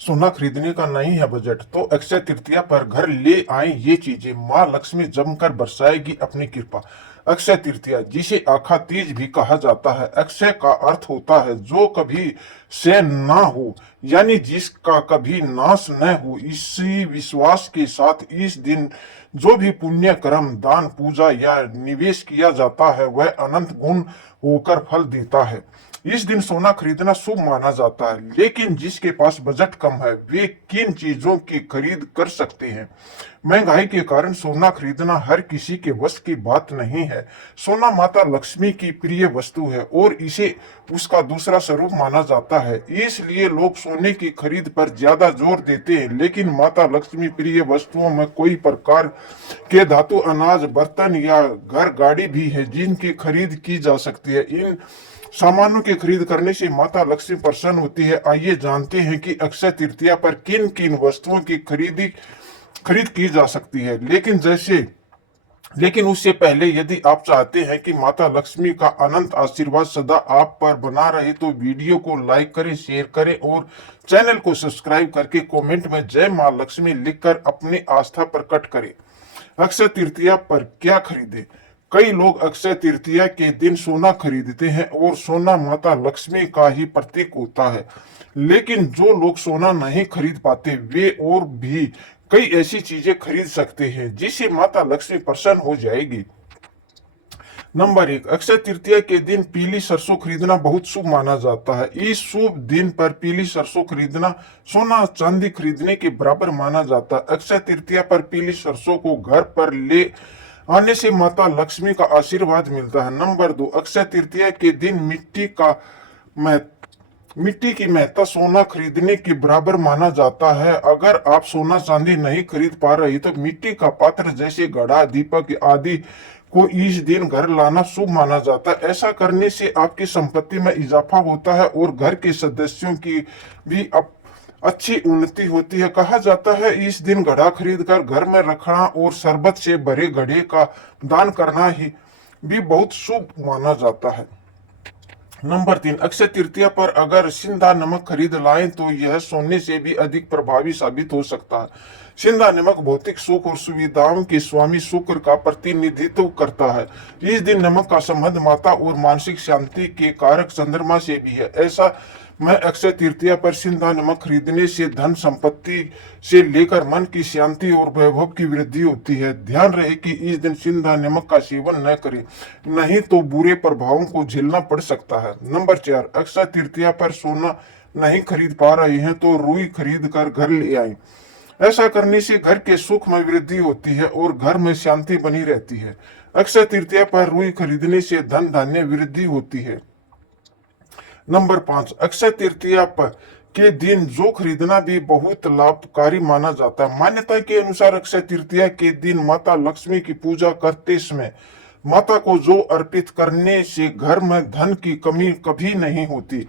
सोना खरीदने का नहीं है बजट, तो अक्षय तृतीया पर घर ले आए ये चीजें, माँ लक्ष्मी जमकर बरसाएगी अपनी कृपा। अक्षय तृतीया, जिसे आखा तीज भी कहा जाता है, अक्षय का अर्थ होता है जो कभी से ना हो, यानी जिसका कभी नाश न हो। इसी विश्वास के साथ इस दिन जो भी पुण्य कर्म, दान, पूजा या निवेश किया जाता है वह अनंत गुण होकर फल देता है। इस दिन सोना खरीदना शुभ माना जाता है, लेकिन जिसके पास बजट कम है वे किन चीजों की खरीद कर सकते हैं? महंगाई के कारण सोना खरीदना हर किसी के वश की बात नहीं है। सोना माता लक्ष्मी की प्रिय वस्तु है और इसे उसका दूसरा स्वरूप माना जाता है, इसलिए लोग सोने की खरीद पर ज्यादा जोर देते हैं। लेकिन माता लक्ष्मी प्रिय वस्तुओं में कोई प्रकार के धातु, अनाज, बर्तन या घर गाड़ी भी है जिनकी खरीद की जा सकती है। इन सामानों की खरीद करने से माता लक्ष्मी प्रसन्न होती है। आइए जानते हैं कि अक्षय तृतीया पर किन किन वस्तुओं की खरीद की जा सकती है। लेकिन उससे पहले यदि आप चाहते हैं कि माता लक्ष्मी का अनंत आशीर्वाद सदा आप पर बना रहे तो वीडियो को लाइक करें, शेयर करें और चैनल को सब्सक्राइब करके कमेंट में जय मां लक्ष्मी लिखकर अपनी आस्था प्रकट करें। अक्षय तृतीया पर क्या खरीदे? कई लोग अक्षय तृतीया के दिन सोना खरीदते हैं और सोना माता लक्ष्मी का ही प्रतीक होता है। लेकिन जो लोग सोना नहीं खरीद पाते वे और भी कई ऐसी चीजें खरीद सकते हैं जिससे माता लक्ष्मी प्रसन्न हो जाएगी। नंबर 1, अक्षय तृतीया के दिन पीली सरसों खरीदना बहुत शुभ माना जाता है। इस शुभ दिन पर पीली सरसों खरीदना सोना चांदी खरीदने के बराबर माना जाता है। अक्षय तृतीया पर पीली सरसों को घर पर ले आने से माता लक्ष्मी का आशीर्वाद मिलता है। नंबर 2, अक्षय तृतीया के दिन मिट्टी की महत्ता सोना खरीदने के बराबर माना जाता है। अगर आप सोना चांदी नहीं खरीद पा रही तो मिट्टी का पात्र जैसे घड़ा, दीपक आदि को इस दिन घर लाना शुभ माना जाता है। ऐसा करने से आपकी संपत्ति में इजाफा होता है और घर के सदस्यों की भी अच्छी उन्नति होती है। कहा जाता है इस दिन घड़ा खरीदकर घर में रखना और शरबत से भरे घड़े का दान करना ही भी बहुत शुभ माना जाता है। नंबर 3, अक्षय तृतीया पर अगर सिंधा नमक खरीद लाएं तो यह सोने से भी अधिक प्रभावी साबित हो सकता है। सिंधा नमक भौतिक सुख और सुविधाओं के स्वामी शुक्र का प्रतिनिधित्व करता है। इस दिन नमक का संबंध माता और मानसिक शांति के कारक चंद्रमा से भी है। ऐसा में अक्षय तृतीया पर सिंधा नमक खरीदने से धन संपत्ति से लेकर मन की शांति और वैभव की वृद्धि होती है। ध्यान रहे कि इस दिन सिंधा नमक का सेवन न करें, नहीं तो बुरे प्रभावों को झेलना पड़ सकता है। नंबर 4, अक्षय तृतीया पर सोना नहीं खरीद पा रहे हैं तो रुई खरीद कर घर ले आए। ऐसा करने से घर के सुख में वृद्धि होती है और घर में शांति बनी रहती है। अक्षय तृतीया पर रुई खरीदने से धन धान्य वृद्धि होती है। नंबर 5, अक्षय तृतीया पर के दिन जो खरीदना भी बहुत लाभकारी माना जाता है। मान्यता के अनुसार अक्षय तृतीया के दिन माता लक्ष्मी की पूजा करते समय माता को जो अर्पित करने से घर में धन की कमी कभी नहीं होती।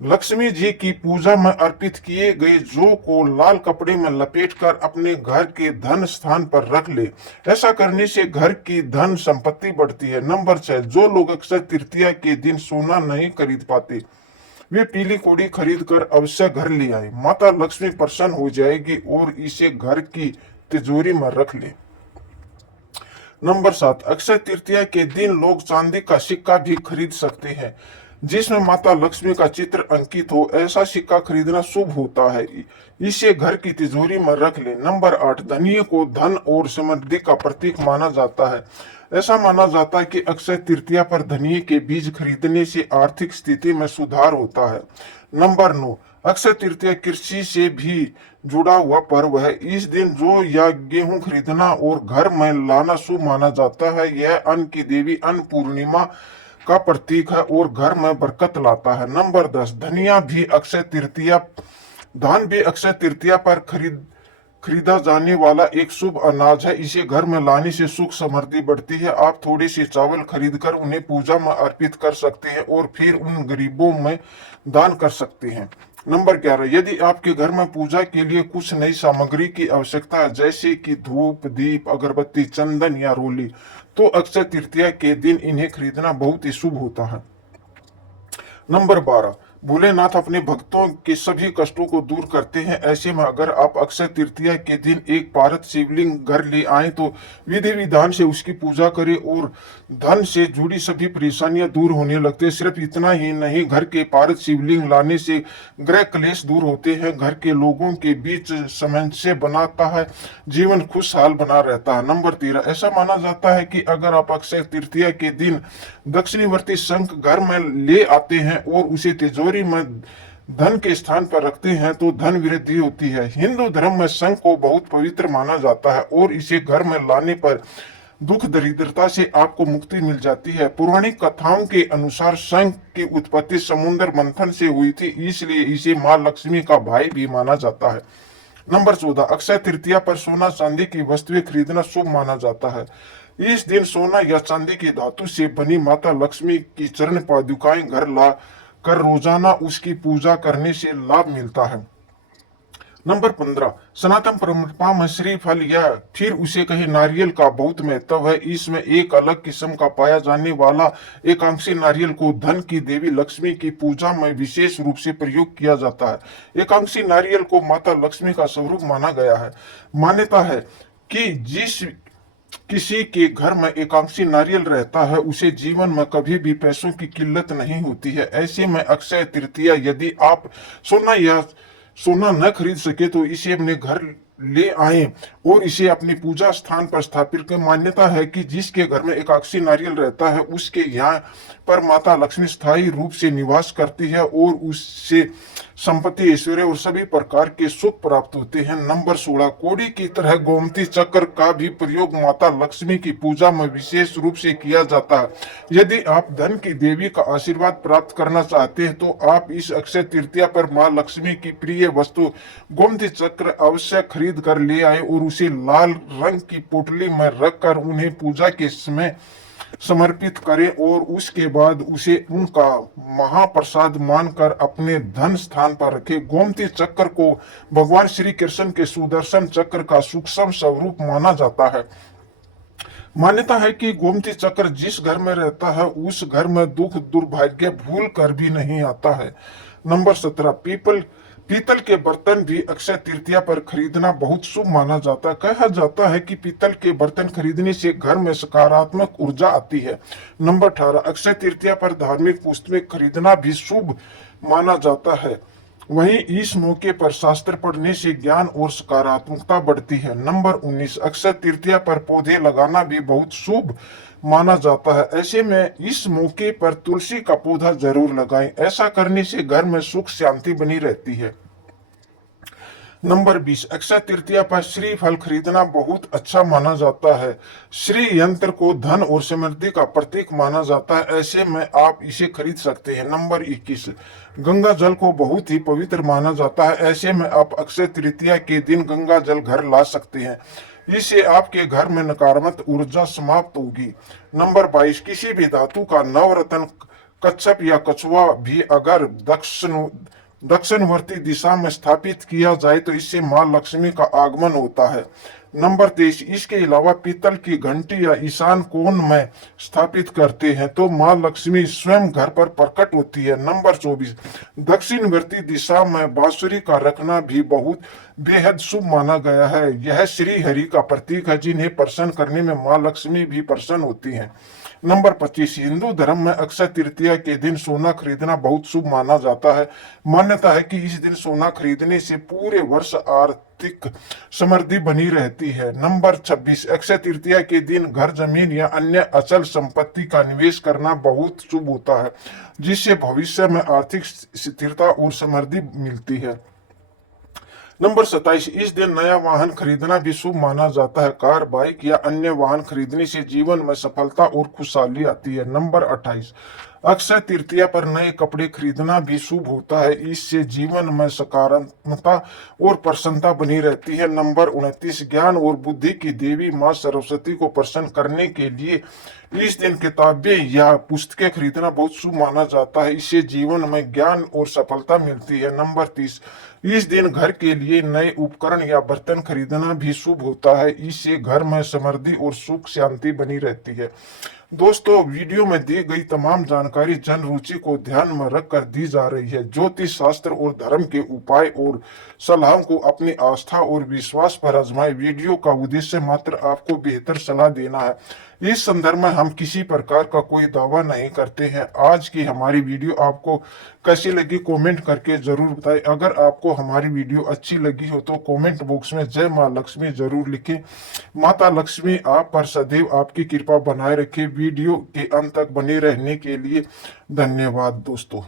लक्ष्मी जी की पूजा में अर्पित किए गए जौ को लाल कपड़े में लपेटकर अपने घर के धन स्थान पर रख ले। ऐसा करने से घर की धन संपत्ति बढ़ती है। नंबर 6, जो लोग अक्षय तृतीया के दिन सोना नहीं खरीद पाते वे पीली कौड़ी खरीद कर अवश्य घर ले आए। माता लक्ष्मी प्रसन्न हो जाएगी और इसे घर की तिजोरी में रख ले। नंबर 7, अक्षय तृतीया के दिन लोग चांदी का सिक्का भी खरीद सकते हैं जिसमें माता लक्ष्मी का चित्र अंकित हो। ऐसा सिक्का खरीदना शुभ होता है, इसे घर की तिजोरी में रख ले। नंबर 8, धनिये को धन और समृद्धि का प्रतीक माना जाता है। ऐसा माना जाता है कि अक्षय तृतीया पर धनिये के बीज खरीदने से आर्थिक स्थिति में सुधार होता है। नंबर 9, अक्षय तृतीया कृषि से भी जुड़ा हुआ पर्व है। इस दिन जौ या गेहूं खरीदना और घर में लाना शुभ माना जाता है। यह अन्न की देवी अन्नपूर्णिमा का प्रतीक है और घर में बरकत लाता है। नंबर 10, धान भी अक्षय तृतीया पर खरीदा जाने वाला एक शुभ अनाज है। इसे घर में लाने से सुख समृद्धि बढ़ती है। आप थोड़े से चावल खरीदकर उन्हें पूजा में अर्पित कर सकते हैं और फिर उन गरीबों में दान कर सकते हैं। नंबर 11, यदि आपके घर में पूजा के लिए कुछ नई सामग्री की आवश्यकता है जैसे कि धूप, दीप, अगरबत्ती, चंदन या रोली, तो अक्षय तृतीया के दिन इन्हें खरीदना बहुत ही शुभ होता है। नंबर 12, भोलेनाथ अपने भक्तों के सभी कष्टों को दूर करते हैं। ऐसे में अगर आप अक्षय तृतीया के दिन एक पारत शिवलिंग घर ले आए तो विधि विधान से उसकी पूजा करें और धन से जुड़ी सभी परेशानियां दूर होने लगते हैं। सिर्फ इतना ही नहीं, घर के पारत शिवलिंग लाने से ग्रह क्लेश दूर होते हैं, घर के लोगों के बीच सामंजस्य बनाता है, जीवन खुशहाल बना रहता है। नंबर 13, ऐसा माना जाता है कि अगर आप अक्षय तृतीया के दिन दक्षिणवर्ती शंख घर में ले आते हैं और उसे तिजोरी में धन के स्थान पर रखते हैं तो धन वृद्धि होती है। हिंदू धर्म में शंख को बहुत पवित्र माना जाता है और इसे घर में लाने पर दुख दरिद्रता से आपको मुक्ति मिल जाती है। पौराणिक कथाओं के अनुसार शंख की उत्पत्ति समुद्र मंथन से हुई थी, इसलिए इसे मां लक्ष्मी का भाई भी माना जाता है। नंबर 14, अक्षय तृतीया पर सोना चांदी की वस्तुएं खरीदना शुभ माना जाता है। इस दिन सोना या चांदी की धातु से बनी माता लक्ष्मी की चरण पादुकाएं घर ला कर रोजाना उसकी पूजा करने से लाभ मिलता है। नंबर 15, सनातन परंपरा में श्रीफल या फिर उसे कहे नारियल का बहुत महत्व है। इसमें एक अलग किस्म का पाया जाने वाला एकांशी नारियल को धन की देवी लक्ष्मी की पूजा में विशेष रूप से प्रयोग किया जाता है। एकांशी नारियल को माता लक्ष्मी का स्वरूप माना गया है। मान्यता है कि जिस किसी के घर में एकांशी नारियल रहता है उसे जीवन में कभी भी पैसों की किल्लत नहीं होती है। ऐसे में अक्षय तृतीया यदि आप सोना न खरीद सके तो इसे अपने घर ले आए और इसे अपनी पूजा स्थान पर स्थापित कर। मान्यता है कि जिसके घर में एकांशी नारियल रहता है उसके यहाँ पर माता लक्ष्मी स्थायी रूप से निवास करती है और उससे संपत्ति, ऐश्वर्य और सभी प्रकार के सुख प्राप्त होते हैं। नंबर 16, कोड़ी की तरह गोमती चक्र का भी प्रयोग माता लक्ष्मी की पूजा में विशेष रूप से किया जाता है। यदि आप धन की देवी का आशीर्वाद प्राप्त करना चाहते हैं तो आप इस अक्षय तृतीया पर मां लक्ष्मी की प्रिय वस्तु गोमती चक्र अवश्य खरीद कर ले आए और उसे लाल रंग की पोटली में रखकर उन्हें पूजा के समय समर्पित करें और उसके बाद उसे उनका महाप्रसाद मानकर अपने धन स्थान पर रखें। गोमती चक्र को भगवान श्री कृष्ण के सुदर्शन चक्र का सूक्ष्म स्वरूप माना जाता है। मान्यता है कि गोमती चक्र जिस घर में रहता है उस घर में दुख दुर्भाग्य भूल कर भी नहीं आता है। नंबर 17, पीतल के बर्तन भी अक्षय तृतीया पर खरीदना बहुत शुभ माना जाता है। कहा जाता है कि पीतल के बर्तन खरीदने से घर में सकारात्मक ऊर्जा आती है। नंबर 18, अक्षय तृतीया पर धार्मिक पुस्तकें खरीदना भी शुभ माना जाता है। वहीं इस मौके पर शास्त्र पढ़ने से ज्ञान और सकारात्मकता बढ़ती है। नंबर 19, अक्षय तृतीया पर पौधे लगाना भी बहुत शुभ माना जाता है। ऐसे में इस मौके पर तुलसी का पौधा जरूर लगाएं। ऐसा करने से घर में सुख शांति बनी रहती है। नंबर 20, अक्षय तृतीया पर श्रीफल खरीदना बहुत अच्छा माना जाता है। श्री यंत्र को धन और समृद्धि का प्रतीक माना जाता है, ऐसे में आप इसे खरीद सकते हैं। नंबर 21, गंगा जल को बहुत ही पवित्र माना जाता है, ऐसे में आप अक्षय तृतीया के दिन गंगा जल घर ला सकते हैं। इससे आपके घर में नकारात्मक ऊर्जा समाप्त होगी। नंबर 22, किसी भी धातु का नवरत्न कच्छप या कछुआ भी अगर दक्षिणवर्ती दिशा में स्थापित किया जाए तो इससे मां लक्ष्मी का आगमन होता है। नंबर 23, इसके अलावा पीतल की घंटी या ईशान कोण में स्थापित करते हैं तो मां लक्ष्मी स्वयं घर पर प्रकट होती है। नंबर 24, दक्षिणवर्ती दिशा में बांसुरी का रखना भी बहुत बेहद शुभ माना गया है। यह श्री हरि का प्रतीक है जिन्हें प्रसन्न करने में मां लक्ष्मी भी प्रसन्न होती हैं। नंबर 25, हिंदू धर्म में अक्षय तृतीया के दिन सोना खरीदना बहुत शुभ माना जाता है। मान्यता है कि इस दिन सोना खरीदने से पूरे वर्ष आर्थिक समृद्धि बनी रहती है। नंबर 26, अक्षय तृतीया के दिन घर, जमीन या अन्य अचल संपत्ति का निवेश करना बहुत शुभ होता है, जिससे भविष्य में आर्थिक स्थिरता और समृद्धि मिलती है। नंबर 27, इस दिन नया वाहन खरीदना भी शुभ माना जाता है। कार, बाइक या अन्य वाहन खरीदने से जीवन में सफलता और खुशहाली आती है। नंबर 28, अक्षय तृतीया पर नए कपड़े खरीदना भी शुभ होता है, इससे जीवन में सकारात्मकता और प्रसन्नता बनी रहती है। नंबर 29, ज्ञान और बुद्धि की देवी मां सरस्वती को प्रसन्न करने के लिए इस दिन किताबें या पुस्तकें खरीदना बहुत शुभ माना जाता है, इससे जीवन में ज्ञान और सफलता मिलती है। नंबर 30, इस दिन घर के लिए नए उपकरण या बर्तन खरीदना भी शुभ होता है, इससे घर में समृद्धि और सुख शांति बनी रहती है। दोस्तों, वीडियो में दी गई तमाम जानकारी जन रुचि को ध्यान में रखकर दी जा रही है। ज्योतिष शास्त्र और धर्म के उपाय और सलाह को अपनी आस्था और विश्वास पर आजमाएं। वीडियो का उद्देश्य मात्र आपको बेहतर सलाह देना है। इस संदर्भ में हम किसी प्रकार का कोई दावा नहीं करते हैं। आज की हमारी वीडियो आपको कैसी लगी कमेंट करके जरूर बताएं। अगर आपको हमारी वीडियो अच्छी लगी हो तो कमेंट बॉक्स में जय मां लक्ष्मी जरूर लिखें। माता लक्ष्मी आप पर सदैव आपकी कृपा बनाए रखे। वीडियो के अंत तक बने रहने के लिए धन्यवाद दोस्तों।